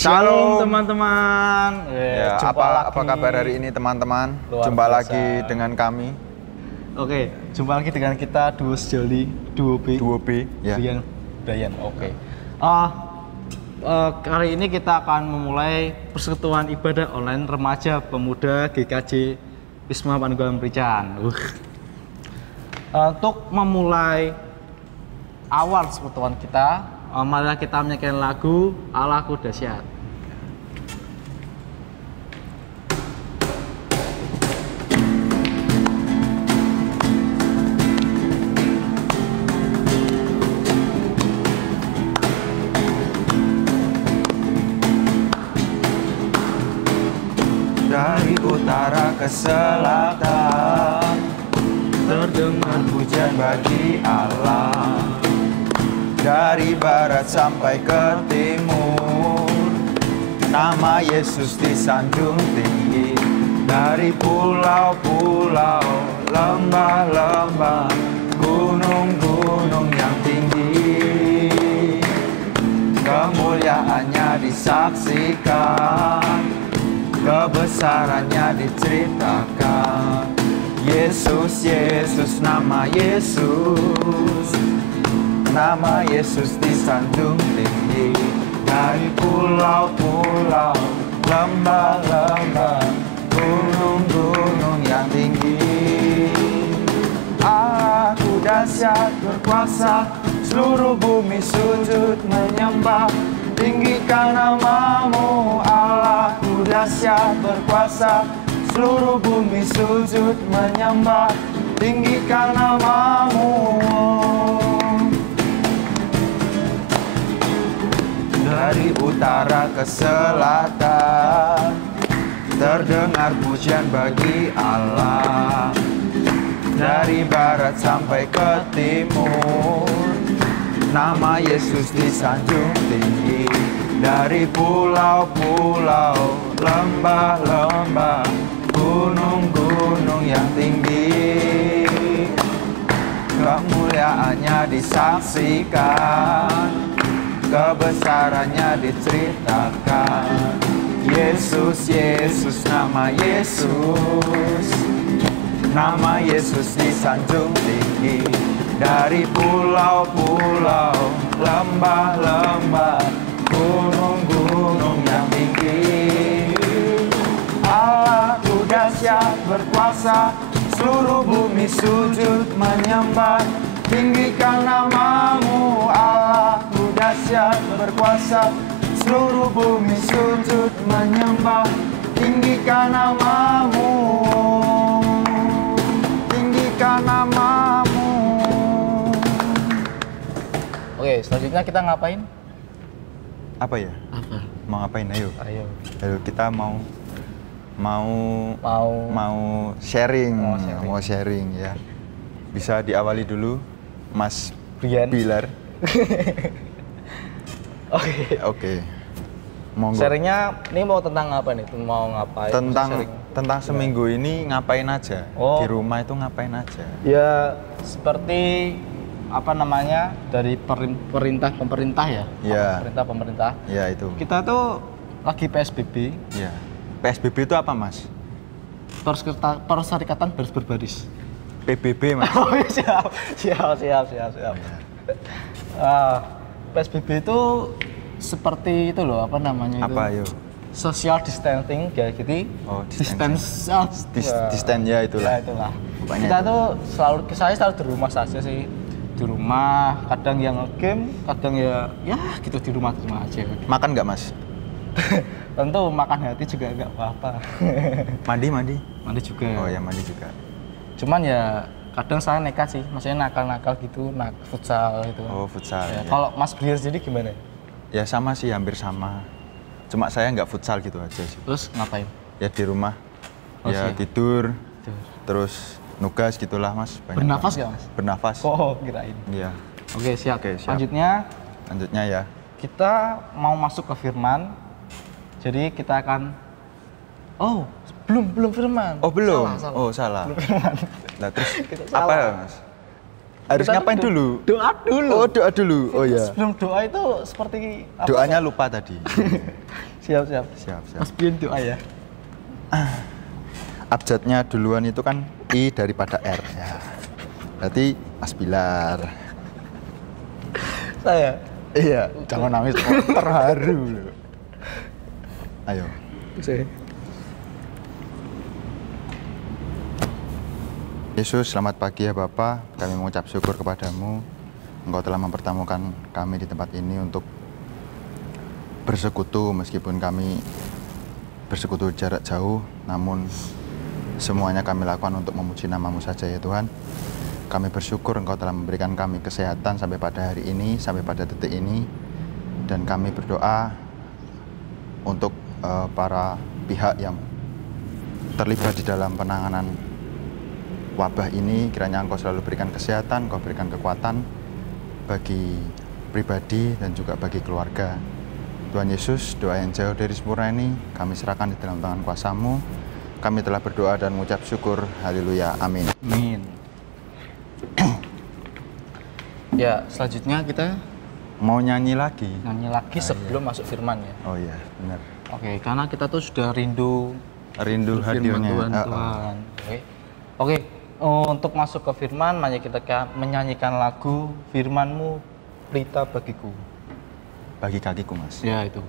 Shalom teman-teman. Ya, apa kabar hari ini teman-teman? Jumpa lagi dengan kami. Oke, jumpa lagi dengan kita Duo Sejoli, Duo B, ya. Brian. Oke. Kali ini kita akan memulai persekutuan ibadah online remaja pemuda GKJ Wisma Panunggalan Prican. Untuk memulai awal persekutuan kita, mari kita menyanyikan lagu Allahku Dahsyat. Dari utara ke selatan terdengar pujian bagi Allah. Dari barat sampai ke timur, nama Yesus disanjung tinggi. Dari pulau-pulau, lembah-lembah, gunung-gunung yang tinggi, kemuliaannya disaksikan, kebesarannya diceritakan. Yesus, Yesus, nama Yesus, nama Yesus disanjung tinggi. Dari pulau-pulau, lembah-lembah, gunung-gunung yang tinggi. Aku dahsyat berkuasa, seluruh bumi sujud menyembah. Tinggikan namamu, Allahku dahsyat berkuasa, seluruh bumi sujud menyembah. Tinggikan namamu. Dari utara ke selatan terdengar pujian bagi Allah. Dari barat sampai ke timur, nama Yesus disanjung tinggi. Dari pulau-pulau, lembah-lembah, gunung-gunung yang tinggi, kemuliaannya disaksikan, kebesarannya diceritakan. Yesus, Yesus, nama Yesus, nama Yesus disanjung tinggi. Dari pulau-pulau, lembah-lembah, gunung-gunung yang tinggi. Allahku dahsyat berkuasa, seluruh bumi sujud menyembah. Tinggikan namamu, Allahku dahsyat berkuasa, seluruh bumi sujud menyembah. Tinggikan namamu, tinggikan namamu. Oke, selanjutnya kita ngapain? Apa ya? Apa? Mau ngapain? Ayo kita mau sharing. Mau sharing ya. Bisa diawali dulu Mas Brian Bilar. Oke. Monggo. Sharingnya ini mau tentang apa nih? Mau ngapain? Tentang seminggu ini ngapain aja? Di rumah itu ngapain aja? Ya seperti apa namanya, dari pemerintah ya? Ya. Pemerintah. Ya itu. Kita tuh lagi PSBB. Ya. PSBB itu apa, Mas? Perserikatan Baris Berbaris. PBB, Mas. Oh, siap. PSBB itu seperti itu loh, apa namanya itu? Apa, yuk? Social distancing kayak gitu. Oh, distance ya itulah. Ya, itulah. Pokoknya Kita itu. tuh saya selalu di rumah saja sih. Di rumah, kadang yang nge-game, kadang ya gitu di rumah aja. Makan nggak, Mas? Tentu makan hati juga nggak apa-apa. Mandi juga. Oh ya, mandi juga. Cuman ya kadang saya nekat sih, maksudnya nakal gitu, futsal gitu. Oh, futsal. Ya. Ya. Kalau Mas Brian sendiri gimana? Ya sama sih, hampir sama. Cuma saya nggak futsal gitu aja sih. Terus ngapain? Ya di rumah, Oh, ya siap. tidur, Tuh. terus nugas gitulah mas. Banyak Bernafas banget. gak mas? Bernafas. Oh kirain. Iya. Oke siap. Oke, siap. Selanjutnya Lanjutnya ya. kita mau masuk ke firman. Jadi kita akan belum firman. Oh belum? Salah. Oh salah. Belum firman. Nah terus Kita apa salah. ya mas? Harus Kita ngapain tuh dulu? Doa dulu. Oh doa dulu. Oh ya. Sebelum doa itu seperti apa? Doanya lupa tadi. Siap. Siap siap. Mas Bian doa ya. Abjadnya duluan itu kan I daripada R. Ya. Berarti Mas Bilar. Saya. Iya. Jangan nangis. Terharu loh. Ayo. Saya. Yesus, selamat pagi ya Bapa. Kami mengucap syukur kepadamu. Engkau telah mempertemukan kami di tempat ini untuk bersekutu meskipun kami bersekutu jarak jauh. Namun semuanya kami lakukan untuk memuji nama-Mu saja ya Tuhan. Kami bersyukur Engkau telah memberikan kami kesehatan sampai pada hari ini, sampai pada detik ini. Dan kami berdoa untuk para pihak yang terlibat di dalam penanganan wabah ini, kiranya Engkau selalu berikan kesehatan, Engkau berikan kekuatan bagi pribadi dan juga bagi keluarga. Tuhan Yesus, doa yang jauh dari sempurna ini kami serahkan di dalam tangan kuasa-Mu. Kami telah berdoa dan mengucap syukur. Haleluya. Amin. Amin. Ya, selanjutnya kita Mau nyanyi lagi? nyanyi lagi sebelum masuk firman ya. Oh iya, benar. Oke, karena kita tuh sudah rindu Rindu firman hadirnya. Tuhan. Tuhan. Oke, untuk masuk ke firman, mari kita menyanyikan lagu Firman-Mu Pelita Bagiku. Bagi kakiku, Mas. Ya, itu.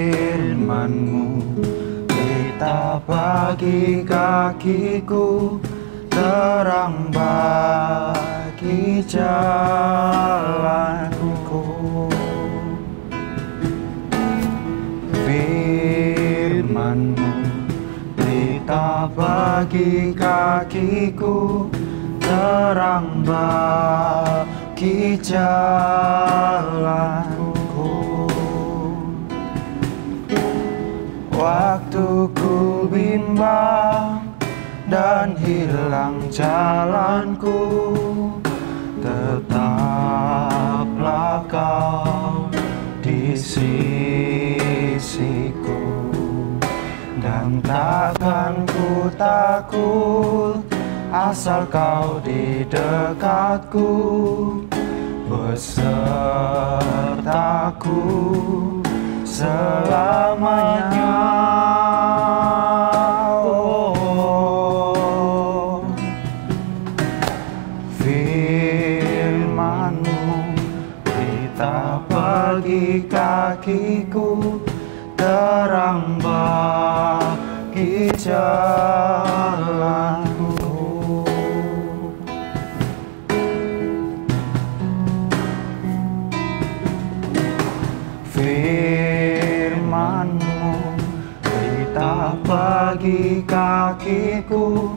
Firman-Mu pelita bagi kakiku, terang bagi jalanku. Firman-Mu pelita bagi kakiku, terang bagi jalanku. Waktu ku bimbang dan hilang jalanku, tetaplah Kau di sisiku, dan takkan ku takut asal Kau di dekatku, besertaku selamanya. Oh, Firman-Mu pelita bagi kakiku, terang bagi jalanku. Firman-Mu pelita bagi kakiku,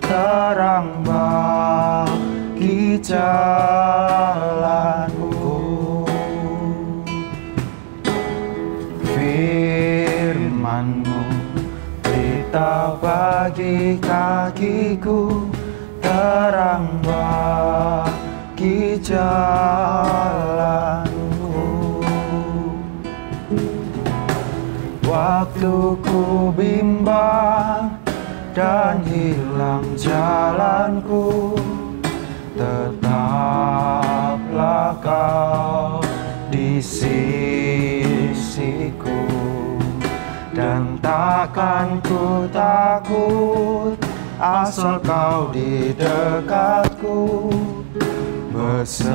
terang bagi jalanku. Firman-Mu pelita bagi kakiku, terang bagi jalanku. Waktu ku bimbang dan hilang jalanku, tetaplah Kau di sisiku, dan takkan ku takut asal Kau di dekatku, besertaku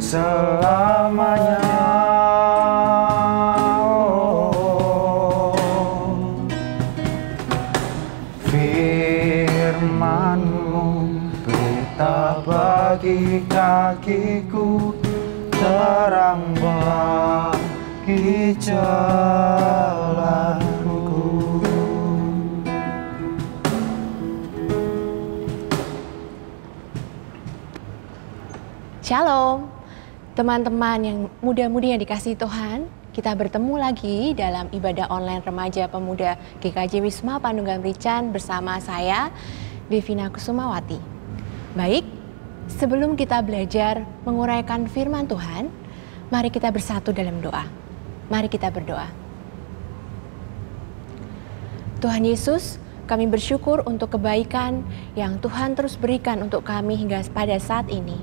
selamanya. Oh, Firman-Mu berita bagi kakiku, terang bagi jalanku. Shalom, teman-teman yang muda-mudi yang dikasihi Tuhan. Kita bertemu lagi dalam ibadah online remaja pemuda GKJ Wisma Pandunggan Merican bersama saya, Devina Kusumawati. Baik, sebelum kita belajar menguraikan firman Tuhan, mari kita bersatu dalam doa. Mari kita berdoa. Tuhan Yesus, kami bersyukur untuk kebaikan yang Tuhan terus berikan untuk kami hingga pada saat ini.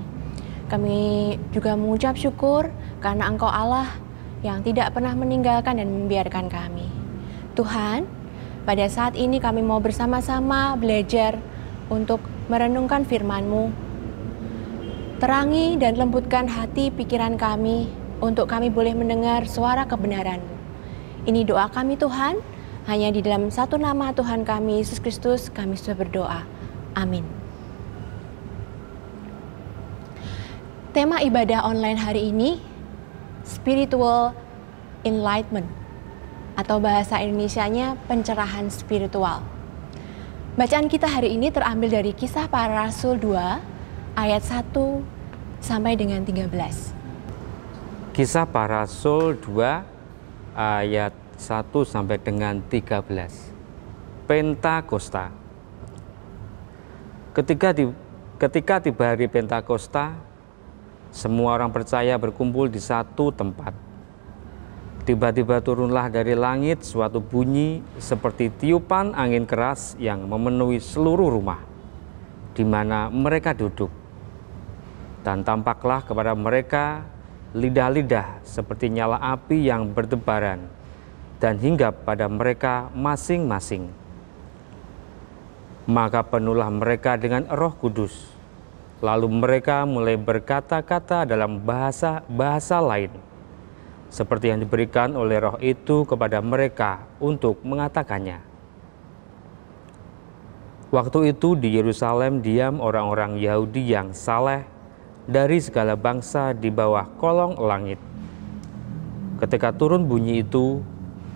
Kami juga mengucap syukur karena Engkau Allah yang tidak pernah meninggalkan dan membiarkan kami. Tuhan, pada saat ini kami mau bersama-sama belajar untuk merenungkan firman-Mu. Terangi dan lembutkan hati pikiran kami untuk kami boleh mendengar suara kebenaran-Mu. Ini doa kami Tuhan, hanya di dalam satu nama Tuhan kami, Yesus Kristus, kami sudah berdoa. Amin. Tema ibadah online hari ini, Spiritual Enlightenment, atau bahasa Indonesianya pencerahan spiritual. Bacaan kita hari ini terambil dari Kisah Para Rasul 2 ayat 1 sampai dengan 13. Kisah Para Rasul 2 ayat 1 sampai dengan 13. Pentakosta. Ketika tiba hari Pentakosta, semua orang percaya berkumpul di satu tempat. Tiba-tiba turunlah dari langit suatu bunyi seperti tiupan angin keras yang memenuhi seluruh rumah di mana mereka duduk. Dan tampaklah kepada mereka lidah-lidah seperti nyala api yang bertebaran dan hinggap pada mereka masing-masing. Maka penuhlah mereka dengan Roh Kudus. Lalu mereka mulai berkata-kata dalam bahasa lain, seperti yang diberikan oleh Roh itu kepada mereka untuk mengatakannya. Waktu itu di Yerusalem diam orang-orang Yahudi yang saleh dari segala bangsa di bawah kolong langit. Ketika turun bunyi itu,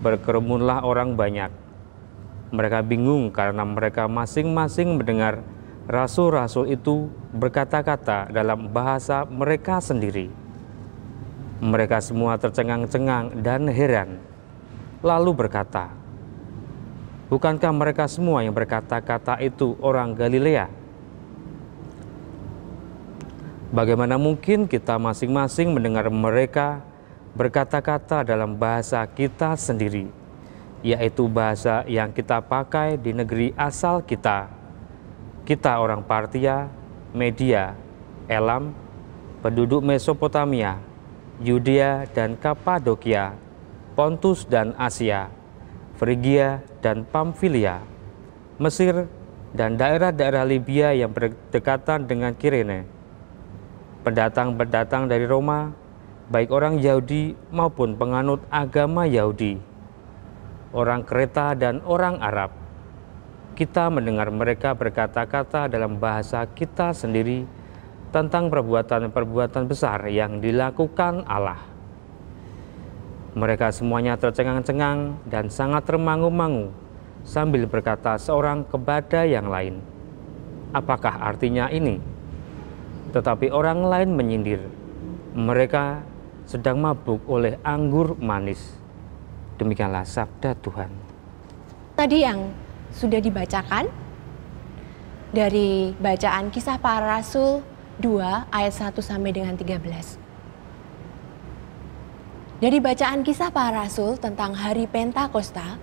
berkerumunlah orang banyak. Mereka bingung karena mereka masing-masing mendengar rasul-rasul itu berkata-kata dalam bahasa mereka sendiri. Mereka semua tercengang-cengang dan heran, lalu berkata, "Bukankah mereka semua yang berkata-kata itu orang Galilea? Bagaimana mungkin kita masing-masing mendengar mereka berkata-kata dalam bahasa kita sendiri, yaitu bahasa yang kita pakai di negeri asal kita? Kita orang Partia, Media, Elam, penduduk Mesopotamia, Yudea dan Kapadokia, Pontus dan Asia, Frigia dan Pamfilia, Mesir dan daerah-daerah Libya yang berdekatan dengan Kirene. Pendatang-pendatang dari Roma, baik orang Yahudi maupun penganut agama Yahudi, orang Kreta dan orang Arab. Kita mendengar mereka berkata-kata dalam bahasa kita sendiri tentang perbuatan-perbuatan besar yang dilakukan Allah. Mereka semuanya tercengang-cengang dan sangat termangu-mangu sambil berkata seorang kepada yang lain, "Apakah artinya ini?" Tetapi orang lain menyindir, "Mereka sedang mabuk oleh anggur manis." Demikianlah sabda Tuhan. Tadi yang sudah dibacakan dari bacaan Kisah Para Rasul 2 ayat 1 sampai dengan 13. Dari bacaan Kisah Para Rasul tentang hari Pentakosta,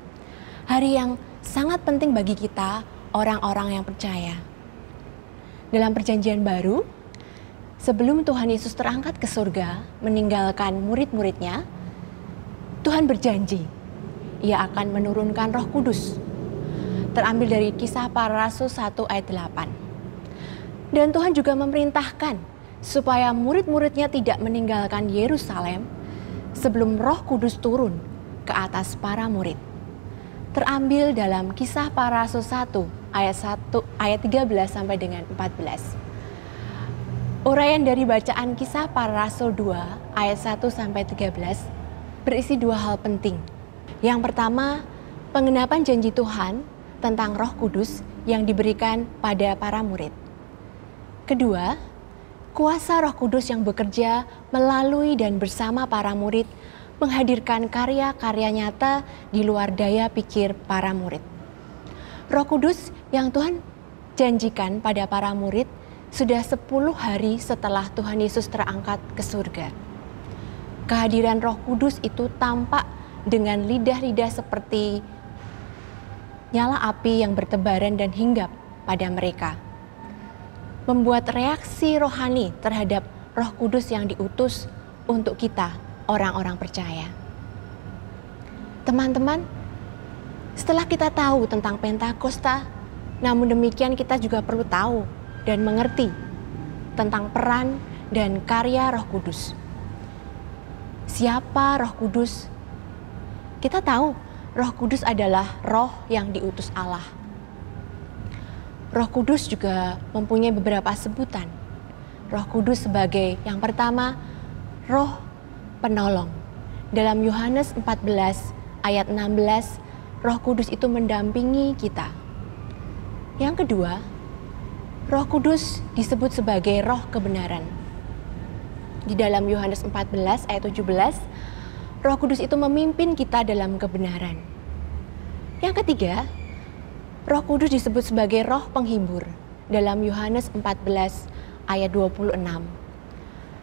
hari yang sangat penting bagi kita orang-orang yang percaya. Dalam Perjanjian Baru, sebelum Tuhan Yesus terangkat ke surga meninggalkan murid-muridnya, Tuhan berjanji Ia akan menurunkan Roh Kudus. Terambil dari Kisah Para Rasul 1 ayat 8. Dan Tuhan juga memerintahkan supaya murid-muridnya tidak meninggalkan Yerusalem sebelum Roh Kudus turun ke atas para murid. Terambil dalam Kisah Para Rasul 1 ayat 13 sampai dengan 14. Uraian dari bacaan Kisah Para Rasul 2 ayat 1 sampai 13 berisi dua hal penting. Yang pertama, penggenapan janji Tuhan tentang Roh Kudus yang diberikan pada para murid. Kedua, kuasa Roh Kudus yang bekerja melalui dan bersama para murid menghadirkan karya-karya nyata di luar daya pikir para murid. Roh Kudus yang Tuhan janjikan pada para murid sudah 10 hari setelah Tuhan Yesus terangkat ke surga. Kehadiran Roh Kudus itu tampak dengan lidah-lidah seperti nyala api yang bertebaran dan hinggap pada mereka, membuat reaksi rohani terhadap Roh Kudus yang diutus untuk kita, orang-orang percaya. Teman-teman, setelah kita tahu tentang Pentakosta, namun demikian kita juga perlu tahu dan mengerti tentang peran dan karya Roh Kudus. Siapa Roh Kudus? Kita tahu Roh Kudus adalah roh yang diutus Allah. Roh Kudus juga mempunyai beberapa sebutan. Roh Kudus sebagai yang pertama, roh penolong. Dalam Yohanes 14 ayat 16, Roh Kudus itu mendampingi kita. Yang kedua, Roh Kudus disebut sebagai roh kebenaran. Di dalam Yohanes 14 ayat 17, Roh Kudus itu memimpin kita dalam kebenaran. Yang ketiga, Roh Kudus disebut sebagai roh penghibur. Dalam Yohanes 14 ayat 26.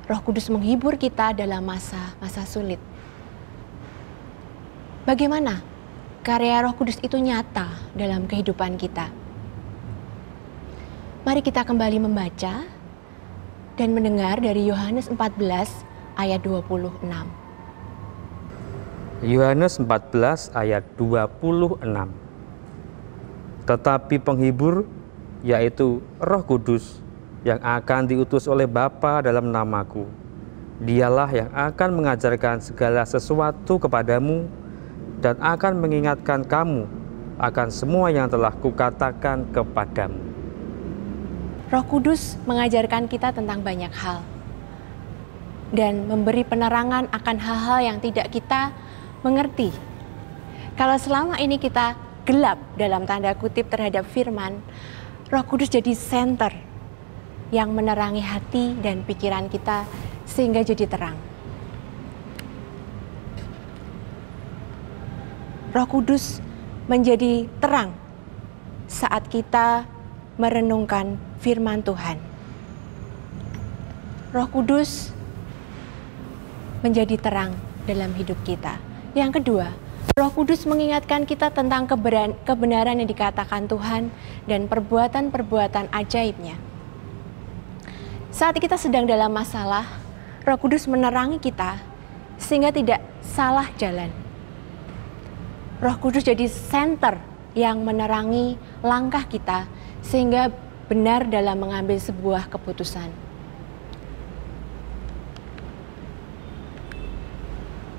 Roh Kudus menghibur kita dalam masa-masa sulit. Bagaimana karya Roh Kudus itu nyata dalam kehidupan kita? Mari kita kembali membaca dan mendengar dari Yohanes 14 ayat 26. Yohanes 14 ayat 26. Tetapi penghibur, yaitu Roh Kudus, yang akan diutus oleh Bapa dalam namaku, dialah yang akan mengajarkan segala sesuatu kepadamu dan akan mengingatkan kamu akan semua yang telah kukatakan kepadamu. Roh Kudus mengajarkan kita tentang banyak hal dan memberi penerangan akan hal-hal yang tidak kita mengerti. Kalau selama ini kita gelap dalam tanda kutip terhadap firman, Roh Kudus jadi senter yang menerangi hati dan pikiran kita sehingga jadi terang. Roh Kudus menjadi terang saat kita merenungkan firman Tuhan. Roh Kudus menjadi terang dalam hidup kita. Yang kedua, Roh Kudus mengingatkan kita tentang kebenaran yang dikatakan Tuhan dan perbuatan-perbuatan ajaibnya. Saat kita sedang dalam masalah, Roh Kudus menerangi kita sehingga tidak salah jalan. Roh Kudus jadi senter yang menerangi langkah kita sehingga benar dalam mengambil sebuah keputusan.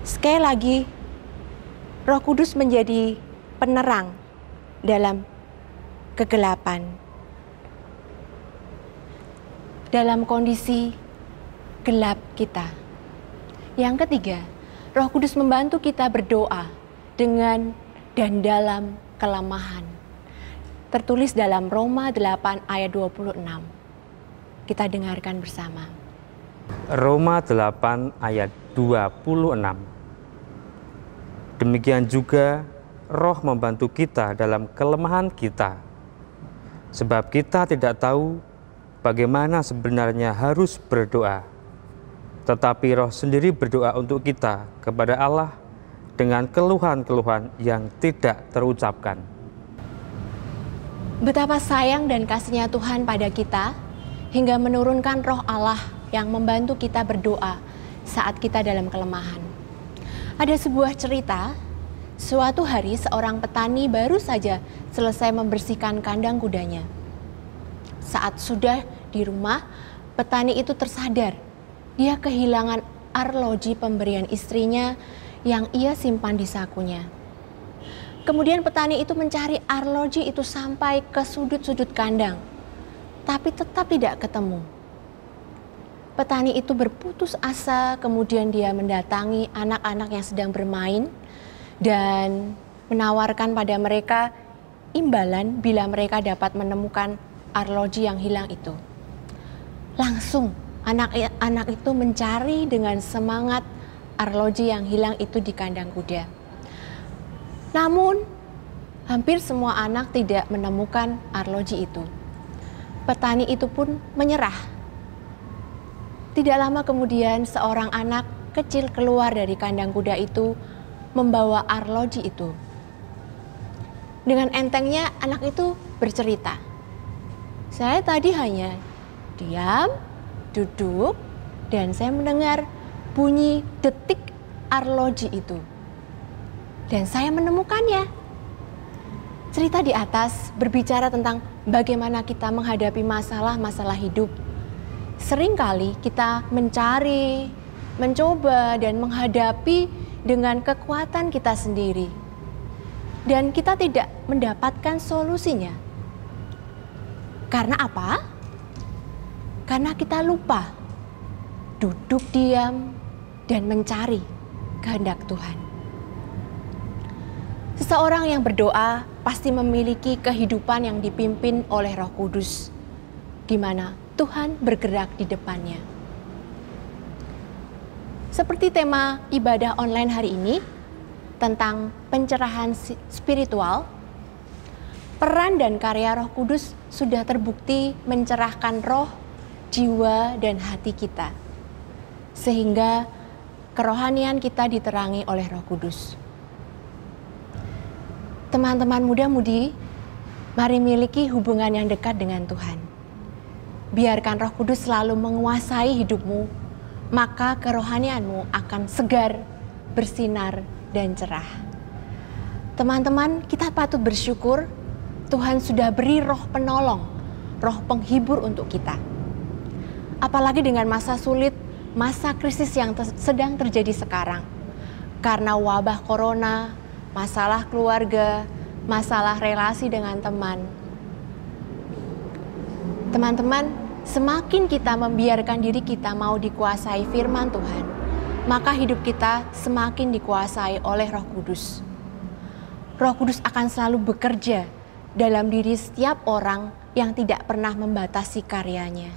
Sekali lagi, Roh Kudus menjadi penerang dalam kegelapan. Dalam kondisi gelap kita. Yang ketiga, Roh Kudus membantu kita berdoa dengan dan dalam kelemahan. Tertulis dalam Roma 8 ayat 26. Kita dengarkan bersama. Roma 8 ayat 26. Demikian juga Roh membantu kita dalam kelemahan kita. Sebab kita tidak tahu bagaimana sebenarnya harus berdoa. Tetapi Roh sendiri berdoa untuk kita kepada Allah dengan keluhan-keluhan yang tidak terucapkan. Betapa sayang dan kasihnya Tuhan pada kita hingga menurunkan Roh Allah yang membantu kita berdoa saat kita dalam kelemahan. Ada sebuah cerita, suatu hari seorang petani baru saja selesai membersihkan kandang kudanya. Saat sudah di rumah, petani itu tersadar. Dia kehilangan arloji pemberian istrinya yang ia simpan di sakunya. Kemudian petani itu mencari arloji itu sampai ke sudut-sudut kandang, tapi tetap tidak ketemu. Petani itu berputus asa, kemudian dia mendatangi anak-anak yang sedang bermain dan menawarkan pada mereka imbalan bila mereka dapat menemukan arloji yang hilang itu. Langsung anak-anak itu mencari dengan semangat arloji yang hilang itu di kandang kuda. Namun, hampir semua anak tidak menemukan arloji itu. Petani itu pun menyerah. Tidak lama kemudian, seorang anak kecil keluar dari kandang kuda itu, membawa arloji itu. Dengan entengnya, anak itu bercerita, "Saya tadi hanya diam, duduk, dan saya mendengar bunyi detik arloji itu. Dan saya menemukannya." Cerita di atas berbicara tentang bagaimana kita menghadapi masalah-masalah hidup. Seringkali kita mencari, mencoba, dan menghadapi dengan kekuatan kita sendiri. Dan kita tidak mendapatkan solusinya. Karena apa? Karena kita lupa duduk diam dan mencari kehendak Tuhan. Seseorang yang berdoa pasti memiliki kehidupan yang dipimpin oleh Roh Kudus, di mana Tuhan bergerak di depannya. Seperti tema ibadah online hari ini tentang pencerahan spiritual, peran dan karya Roh Kudus sudah terbukti mencerahkan roh, jiwa, dan hati kita, sehingga kerohanian kita diterangi oleh Roh Kudus. Teman-teman muda-mudi, mari miliki hubungan yang dekat dengan Tuhan. Biarkan Roh Kudus selalu menguasai hidupmu, maka kerohanianmu akan segar, bersinar, dan cerah. Teman-teman, kita patut bersyukur Tuhan sudah beri roh penolong, roh penghibur untuk kita. Apalagi dengan masa sulit, masa krisis yang sedang terjadi sekarang. Karena wabah corona, masalah keluarga, masalah relasi dengan teman. Teman-teman, semakin kita membiarkan diri kita mau dikuasai firman Tuhan, maka hidup kita semakin dikuasai oleh Roh Kudus. Roh Kudus akan selalu bekerja dalam diri setiap orang yang tidak pernah membatasi karyanya.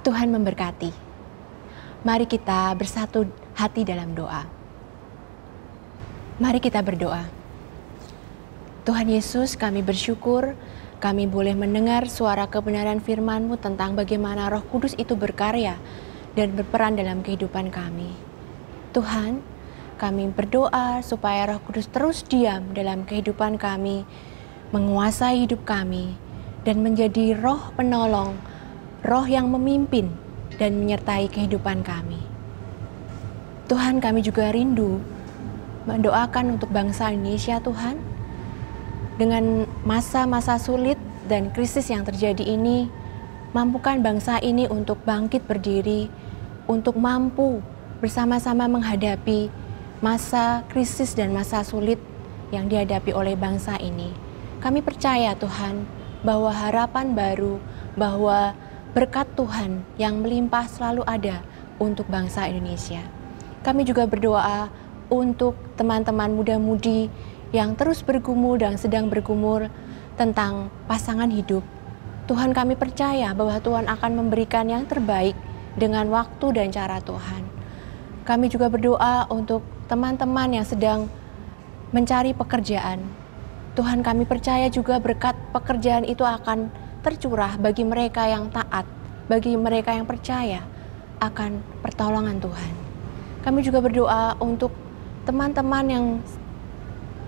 Tuhan memberkati. Mari kita bersatu hati dalam doa. Mari kita berdoa. Tuhan Yesus, kami bersyukur kami boleh mendengar suara kebenaran firman-Mu tentang bagaimana Roh Kudus itu berkarya dan berperan dalam kehidupan kami. Tuhan, kami berdoa supaya Roh Kudus terus diam dalam kehidupan kami, menguasai hidup kami, dan menjadi roh penolong, roh yang memimpin dan menyertai kehidupan kami. Tuhan, kami juga rindu mendoakan untuk bangsa Indonesia, Tuhan. Dengan masa-masa sulit dan krisis yang terjadi ini, mampukan bangsa ini untuk bangkit berdiri, untuk mampu bersama-sama menghadapi masa krisis dan masa sulit yang dihadapi oleh bangsa ini. Kami percaya, Tuhan, bahwa harapan baru, bahwa berkat Tuhan yang melimpah selalu ada untuk bangsa Indonesia. Kami juga berdoa untuk teman-teman muda-mudi yang terus bergumul dan sedang bergumul tentang pasangan hidup. Tuhan, kami percaya bahwa Tuhan akan memberikan yang terbaik dengan waktu dan cara Tuhan. Kami juga berdoa untuk teman-teman yang sedang mencari pekerjaan. Tuhan, kami percaya juga berkat pekerjaan itu akan tercurah bagi mereka yang taat, bagi mereka yang percaya akan pertolongan Tuhan. Kami juga berdoa untuk teman-teman yang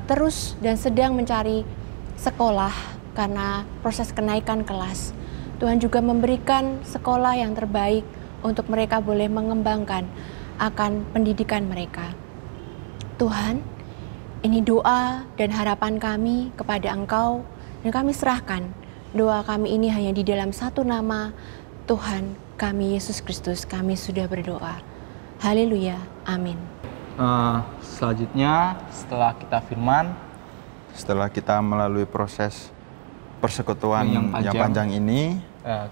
terus dan sedang mencari sekolah karena proses kenaikan kelas. Tuhan juga memberikan sekolah yang terbaik untuk mereka boleh mengembangkan akan pendidikan mereka. Tuhan, ini doa dan harapan kami kepada Engkau, dan kami serahkan doa kami ini hanya di dalam satu nama, Tuhan kami Yesus Kristus. Kami sudah berdoa. Haleluya, amin. Selanjutnya setelah kita firman, Setelah kita melalui proses persekutuan Yang yang panjang. panjang ini,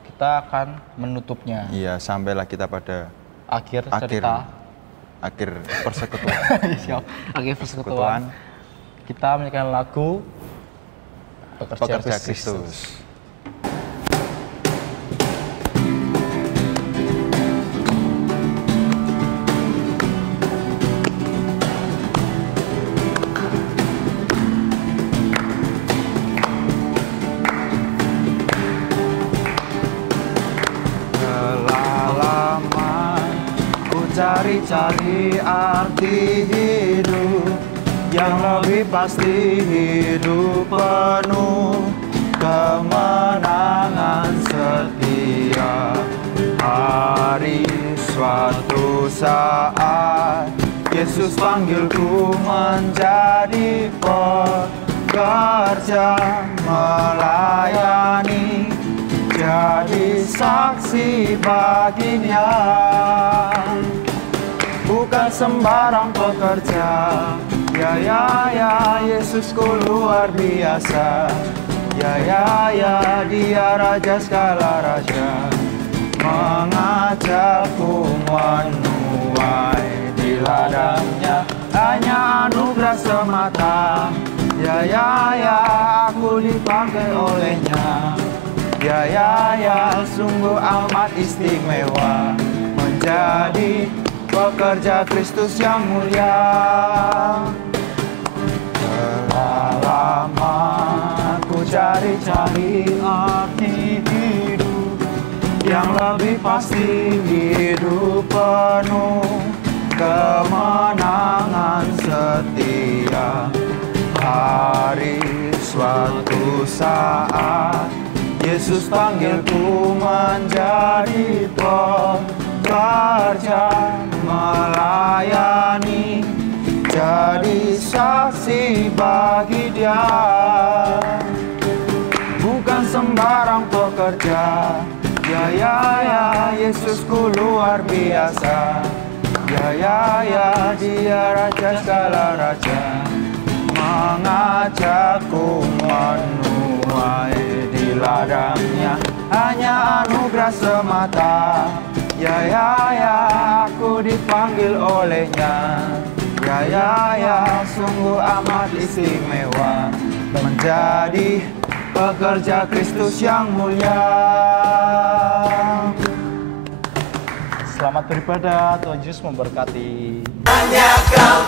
kita akan menutupnya. ya sampailah kita pada Akhir akhir cerita, akhir persekutuan. siap. Akhir persekutuan, kita menyanyikan lagu Pekerja Kristus. Cari-cari arti hidup yang lebih pasti, hidup penuh kemenangan setia. Hari suatu saat Yesus panggilku menjadi pekerja, melayani, jadi saksi baginya. Bukan sembarang pekerja, ya, Yesusku luar biasa. Ya, dia Raja segala raja, mengajakku menuai di ladangnya, hanya anugerah semata. Ya, aku dipakai olehnya. Ya, sungguh amat istimewa menjadi pekerja Kristus yang mulia. Telah lama ku cari-cari arti hidup yang lebih pasti, hidup penuh kemenangan setia. Hari suatu saat Yesus panggilku menjadi pekerja, melayani, jadi saksi bagi Dia. Bukan sembarang pekerja, ya, Yesusku luar biasa. Ya, dia Raja segala raja, mengajakku menuai di ladangnya, hanya anugerah semata. Ya, aku dipanggil olehnya. Ya, sungguh amat istimewa menjadi pekerja Kristus yang mulia. Selamat beribadah, Tuhan Yesus memberkati. Hanya Kau